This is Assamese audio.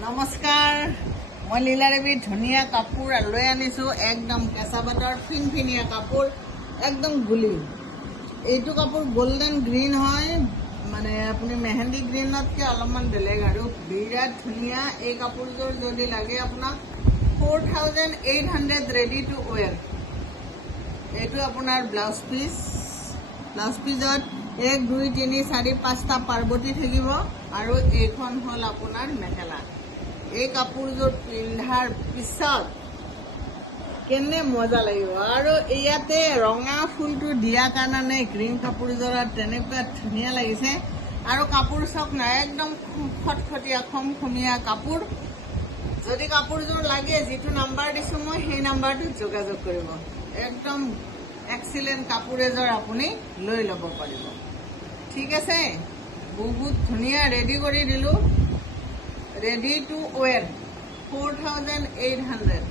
নমস্কাৰ। মই লীলাদেৱী ধুনীয়া কাপোৰ লৈ আনিছোঁ। একদম কেঁচা পাতৰ ফিনফিনীয়া কাপোৰ একদম গুলি। এইটো কাপোৰ গল্ডেন গ্ৰীণ হয়। মানে আপুনি মেহেন্দি গ্ৰীণতকৈ অলপমান বেলেগ আৰু। বিৰাট ধুনীয়া এই কাপোৰযোৰ যদি লাগে আপোনাক four thousand eight hundred ready to wear এইটো আপোনাৰ ব্লাউজ পিচ ব্লাউজ পিচত এক দুই তিনি চাৰি পাঁচটা পাৰ্বতী থাকিব। আৰু এইখন হ'ল আপোনাৰ মেখেলা। এই কাপোৰযোৰ পিন্ধাৰ পিছত কেনে মজা লাগিব? আৰু ইয়াতে ৰঙা ফুলটো দিয়াৰ কাৰণে গ্ৰীণ কাপোৰযোৰত তেনেকুৱা ধুনীয়া লাগিছে। আৰু কাপোৰ চাওক না একদম খটখটীয়া খমখমীয়া কাপোৰ। যদি কাপোৰযোৰ লাগে যিটো নাম্বাৰ দিছোঁ মই সেই নাম্বাৰটোত যোগাযোগ কৰিব। একদম এক্সিলেণ্ট কাপোৰ এযোৰ আপুনি লৈ ল'ব পাৰিব। ঠিক আছে? বহুত ধুনীয়া ৰেডি কৰি দিলোঁ। Ready to wear four thousand eight hundred